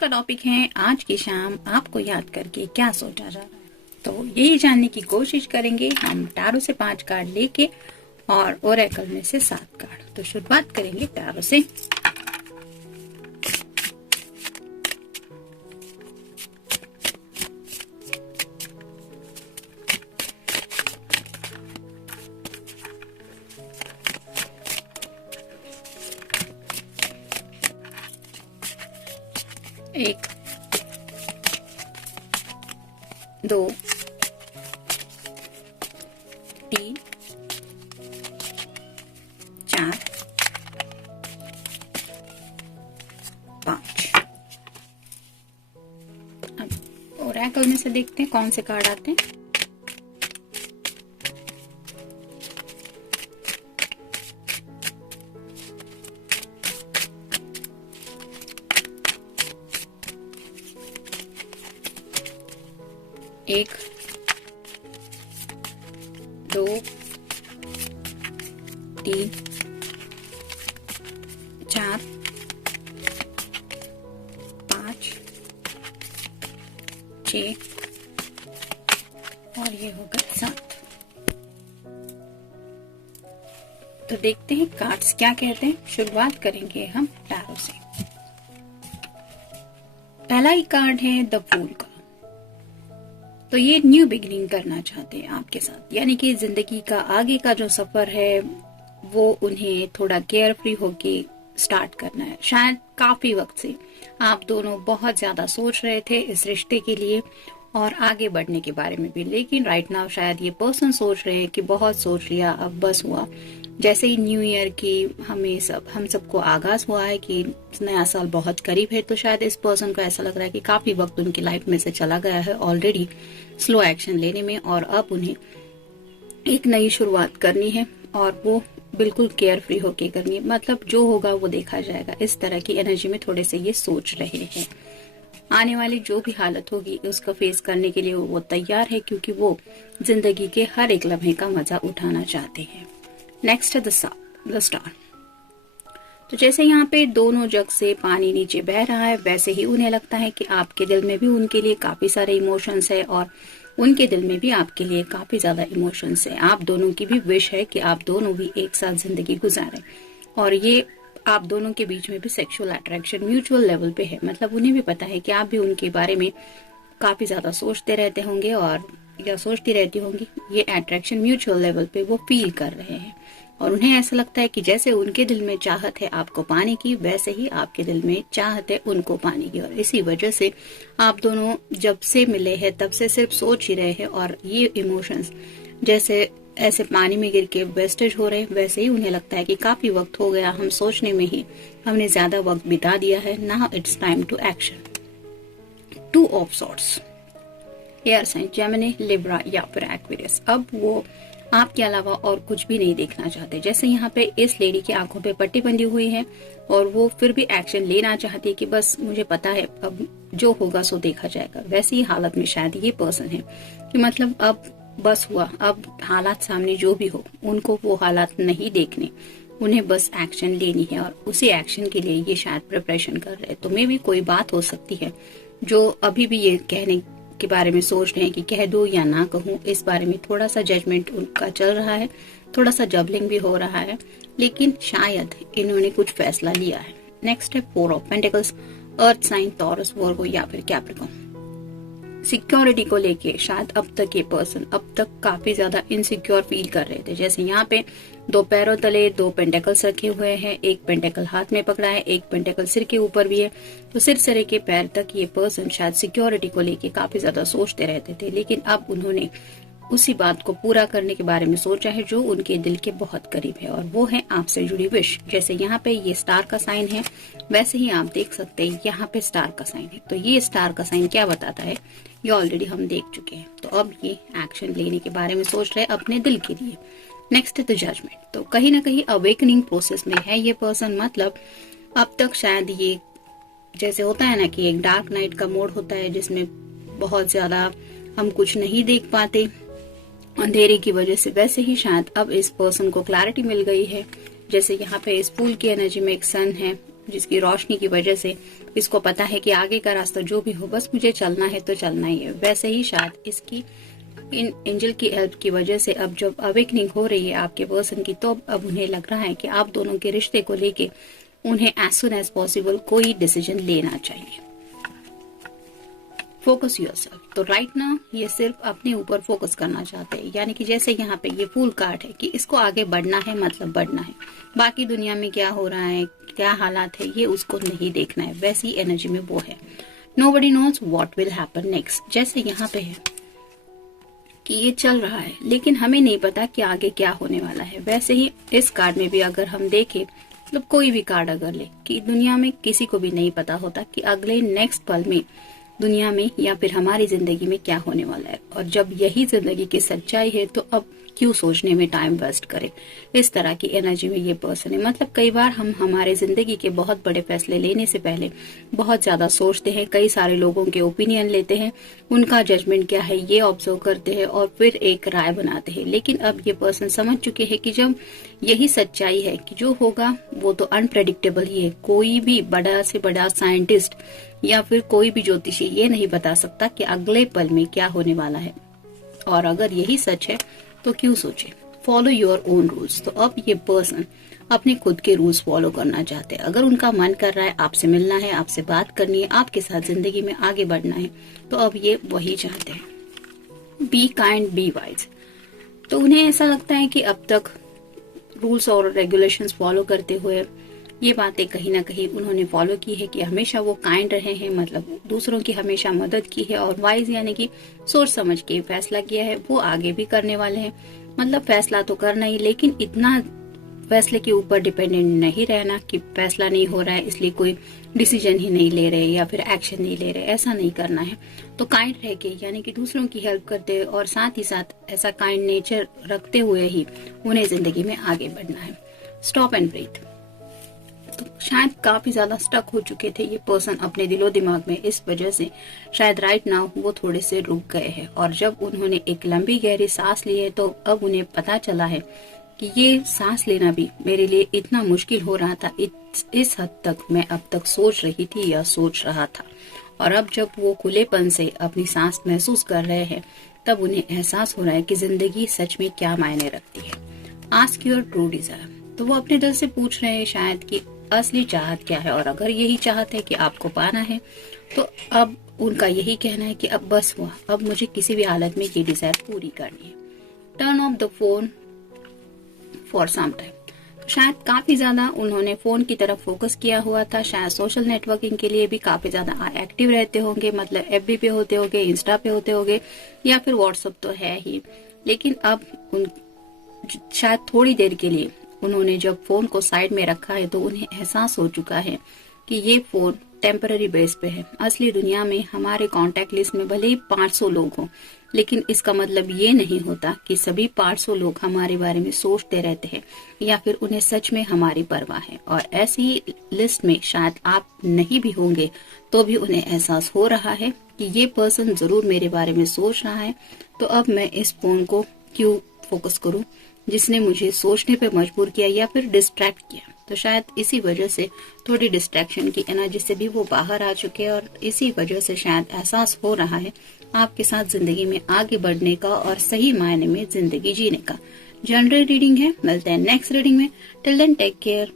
का टॉपिक है आज की शाम आपको याद करके क्या सोचा जा रहा है। तो यही जानने की कोशिश करेंगे हम टैरो से 5 कार्ड लेके और ओरेकल में से 7 कार्ड। तो शुरुआत करेंगे टैरो से। एक, दो, तीन, चार, 5। अब ओरेकल में से देखते हैं कौन से कार्ड आते हैं। एक, दो, तीन, चार, 5, 6 और ये होगा 7। तो देखते हैं कार्ड्स क्या कहते हैं। शुरुआत करेंगे हम टैरो से। पहला ही कार्ड है द फूल का। तो ये न्यू बिगिनिंग करना चाहते हैं आपके साथ, यानी कि जिंदगी का आगे का जो सफर है वो उन्हें थोड़ा केयरफ्री होके स्टार्ट करना है। शायद काफी वक्त से आप दोनों बहुत ज्यादा सोच रहे थे इस रिश्ते के लिए और आगे बढ़ने के बारे में भी, लेकिन राइट नाउ शायद ये पर्सन सोच रहे हैं कि बहुत सोच लिया, अब बस हुआ। जैसे ही न्यू ईयर की हम सबको आगाज हुआ है कि नया साल बहुत करीब है, तो शायद इस पर्सन को ऐसा लग रहा है कि काफी वक्त उनकी लाइफ में से चला गया है ऑलरेडी स्लो एक्शन लेने में, और अब उन्हें एक नई शुरुआत करनी है और वो बिल्कुल केयर फ्री होके करनी है। मतलब जो होगा वो देखा जाएगा, इस तरह की एनर्जी में थोड़े से ये सोच रहे हैं। आने वाली जो भी हालत होगी उसका फेस करने के लिए वो तैयार है, क्योंकि वो जिंदगी के हर एक लम्हे का मजा उठाना चाहते हैं। नेक्स्ट है द स्टार। तो जैसे यहाँ पे दोनों जग से पानी नीचे बह रहा है, वैसे ही उन्हें लगता है कि आपके दिल में भी उनके लिए काफी सारे इमोशंस है और उनके दिल में भी आपके लिए काफी ज्यादा इमोशंस है। आप दोनों की भी विश है कि आप दोनों भी एक साथ जिंदगी गुजारें, और ये आप दोनों के बीच में भी सेक्सुअल अट्रैक्शन म्यूचुअल लेवल पे है। मतलब उन्हें भी पता है कि आप भी उनके बारे में काफी ज्यादा सोचते रहते होंगे और या सोचती रहती होंगी। ये अट्रैक्शन म्यूचुअल लेवल पे वो फील कर रहे हैं और उन्हें ऐसा लगता है कि जैसे उनके दिल में चाहत है आपको पाने की, वैसे ही आपके दिल में चाहत है उनको पाने की। और इसी वजह से आप दोनों जब से मिले हैं तब से सिर्फ सोच ही रहे हैं, और ये इमोशंस जैसे ऐसे पानी में गिर के वेस्टेज हो रहे हैं, वैसे ही उन्हें लगता है कि काफी वक्त हो गया, हम सोचने में ही हमने ज्यादा वक्त बिता दिया है। Now it's time to action. 2 of swords, air sign Gemini, Libra या फिर एक्वेरियस। अब वो आपके अलावा और कुछ भी नहीं देखना चाहते। जैसे यहाँ पे इस लेडी की आंखों पे पट्टी बंधी हुई है और वो फिर भी एक्शन लेना चाहती है कि बस मुझे पता है अब जो होगा सो देखा जाएगा। वैसी ही हालत में शायद ये पर्सन है कि मतलब अब बस हुआ, अब हालात सामने जो भी हो उनको वो हालात नहीं देखने, उन्हें बस एक्शन लेनी है और उसी एक्शन के लिए ये शायद प्रिपरेशन कर रहे हैं। तो मे भी कोई बात हो सकती है जो अभी भी ये कहने के बारे में सोच रहे हैं कि कह दो या ना कहूं। इस बारे में थोड़ा सा जजमेंट उनका चल रहा है, थोड़ा सा जबलिंग भी हो रहा है, लेकिन शायद इन्होंने कुछ फैसला लिया है। नेक्स्ट है 4 of pentacles, earth sign, Taurus, Virgo या फिर कैप्रिकॉर्न। सिक्योरिटी को लेके शायद अब तक ये पर्सन अब तक काफी ज्यादा इनसिक्योर फील कर रहे थे। जैसे यहाँ पे 2 पैरों तले 2 पेंटेकल्स रखे हुए हैं, एक पेंटेकल हाथ में पकड़ा है, एक पेंटेकल सिर के ऊपर भी है। तो सिर से लेके पैर तक ये पर्सन शायद सिक्योरिटी को लेके काफी ज्यादा सोचते रहते थे, लेकिन अब उन्होंने उसी बात को पूरा करने के बारे में सोचा है जो उनके दिल के बहुत करीब है, और वो है आपसे जुड़ी विश। जैसे यहाँ पे ये स्टार का साइन है, वैसे ही आप देख सकते हैं यहाँ पे स्टार का साइन है। तो ये स्टार का साइन क्या बताता है ये ऑलरेडी हम देख चुके हैं। तो अब ये एक्शन लेने के बारे में सोच रहे हैं अपने दिल के लिए। नेक्स्ट है द जजमेंट। तो कहीं ना कहीं अवेकनिंग प्रोसेस में है ये पर्सन। मतलब अब तक शायद ये जैसे होता है ना कि एक डार्क नाइट का मोड होता है जिसमें बहुत ज्यादा हम कुछ नहीं देख पाते अंधेरे की वजह से, वैसे ही शायद अब इस पर्सन को क्लैरिटी मिल गई है। जैसे यहाँ पे इस फूल की एनर्जी में एक सन है, जिसकी रोशनी की वजह से इसको पता है कि आगे का रास्ता जो भी हो बस मुझे चलना है तो चलना ही है। वैसे ही शायद इसकी इन एंजल की हेल्प की वजह से अब जब अवेकनिंग हो रही है आपके पर्सन की, तो अब उन्हें लग रहा है कि आप दोनों के रिश्ते को लेके उन्हें एज सुन एज पॉसिबल कोई डिसीजन लेना चाहिए। Focus yourself. तो राइट नाउ ये सिर्फ अपने ऊपर फोकस करना चाहते हैं, यानी कि जैसे यहाँ पे ये फूल कार्ड है कि इसको आगे बढ़ना है, मतलब बढ़ना है। बाकी दुनिया में क्या हो रहा है, क्या हालात है, ये उसको नहीं देखना है। वैसी एनर्जी में वो है। Nobody knows what will happen next. जैसे यहाँ पे है कि ये चल रहा है लेकिन हमें नहीं पता कि आगे क्या होने वाला है। वैसे ही इस कार्ड में भी अगर हम देखें, मतलब कोई भी कार्ड अगर ले, कि दुनिया में किसी को भी नहीं पता होता कि अगले नेक्स्ट पल में दुनिया में या फिर हमारी जिंदगी में क्या होने वाला है। और जब यही जिंदगी की सच्चाई है तो अब क्यों सोचने में टाइम वेस्ट करें। इस तरह की एनर्जी में ये पर्सन है। मतलब कई बार हम हमारे जिंदगी के बहुत बड़े फैसले लेने से पहले बहुत ज्यादा सोचते हैं, कई सारे लोगों के ओपिनियन लेते हैं, उनका जजमेंट क्या है ये ऑब्जर्व करते हैं और फिर एक राय बनाते हैं। लेकिन अब ये पर्सन समझ चुके हैं कि जब यही सच्चाई है कि जो होगा वो तो अनप्रेडिक्टेबल ही है। कोई भी बड़ा से बड़ा साइंटिस्ट या फिर कोई भी ज्योतिषी ये नहीं बता सकता कि अगले पल में क्या होने वाला है। और अगर यही सच है तो क्यों सोचे। Follow your own rules. तो अब ये पर्सन अपने खुद के रूल्स फॉलो करना चाहते हैं। अगर उनका मन कर रहा है आपसे मिलना है, आपसे बात करनी है, आपके साथ जिंदगी में आगे बढ़ना है, तो अब ये वही चाहते हैं। Be kind, be wise. तो उन्हें ऐसा लगता है कि अब तक रूल्स और रेगुलेशंस फॉलो करते हुए ये बातें कहीं ना कहीं उन्होंने फॉलो की है कि हमेशा वो काइंड रहे हैं, मतलब दूसरों की हमेशा मदद की है। और वाइज यानी कि सोच समझ के फैसला किया है, वो आगे भी करने वाले हैं। मतलब फैसला तो करना ही, लेकिन इतना फैसले के ऊपर डिपेंडेंट नहीं रहना कि फैसला नहीं हो रहा है इसलिए कोई डिसीजन ही नहीं ले रहे या फिर एक्शन नहीं ले रहे, ऐसा नहीं करना है। तो काइंड रह के यानी कि दूसरों की हेल्प करते हुए और साथ ही साथ ऐसा काइंड नेचर रखते हुए ही उन्हें जिंदगी में आगे बढ़ना है। Stop and breathe. तो शायद काफी ज्यादा स्टक हो चुके थे ये पर्सन अपने दिलो दिमाग में, इस वजह से शायद राइट नाउ वो थोड़े से रुक गए हैं। और जब उन्होंने एक लंबी गहरी सांस ली है तो अब उन्हें पता चला है कि ये सांस लेना भी मेरे लिए इतना मुश्किल हो रहा था, इस हद तक मैं अब तक सोच रही थी या सोच रहा था। और अब जब वो खुलेपन से अपनी सांस महसूस कर रहे हैं तब उन्हें एहसास हो रहा है कि जिंदगी सच में क्या मायने रखती है। Ask your true desire. तो वो अपने दिल से पूछ रहे हैं शायद कि असली चाहत क्या है। और अगर यही चाहत है कि आपको पाना है तो अब उनका यही कहना है कि अब बस हुआ, अब मुझे किसी भी हालत में ये डिजायर पूरी करनी है। Turn off the phone for some time. तो शायद काफी ज्यादा उन्होंने फोन की तरफ फोकस किया हुआ था। शायद सोशल नेटवर्किंग के लिए भी काफी ज्यादा एक्टिव रहते होंगे, मतलब एफबी पे होते होंगे, इंस्टा पे होते होंगे या फिर व्हाट्सएप तो है ही। लेकिन अब शायद थोड़ी देर के लिए उन्होंने जब फोन को साइड में रखा है तो उन्हें एहसास हो चुका है कि ये फोन टेम्पररी बेस पे है। असली दुनिया में हमारे कांटेक्ट लिस्ट में भले ही 500 लोग हों, लेकिन इसका मतलब ये नहीं होता कि सभी 500 लोग हमारे बारे में सोचते रहते हैं या फिर उन्हें सच में हमारी परवाह है। और ऐसी लिस्ट में शायद आप नहीं भी होंगे तो भी उन्हें एहसास हो रहा है कि ये पर्सन जरूर मेरे बारे में सोच रहा है, तो अब मैं इस फोन को क्यों फोकस करूं जिसने मुझे सोचने पे मजबूर किया या फिर डिस्ट्रैक्ट किया। तो शायद इसी वजह से थोड़ी डिस्ट्रैक्शन की एनर्जी से भी वो बाहर आ चुके हैं और इसी वजह से शायद एहसास हो रहा है आपके साथ जिंदगी में आगे बढ़ने का और सही मायने में जिंदगी जीने का। जनरल रीडिंग है, मिलते हैं नेक्स्ट रीडिंग में। Till then take care.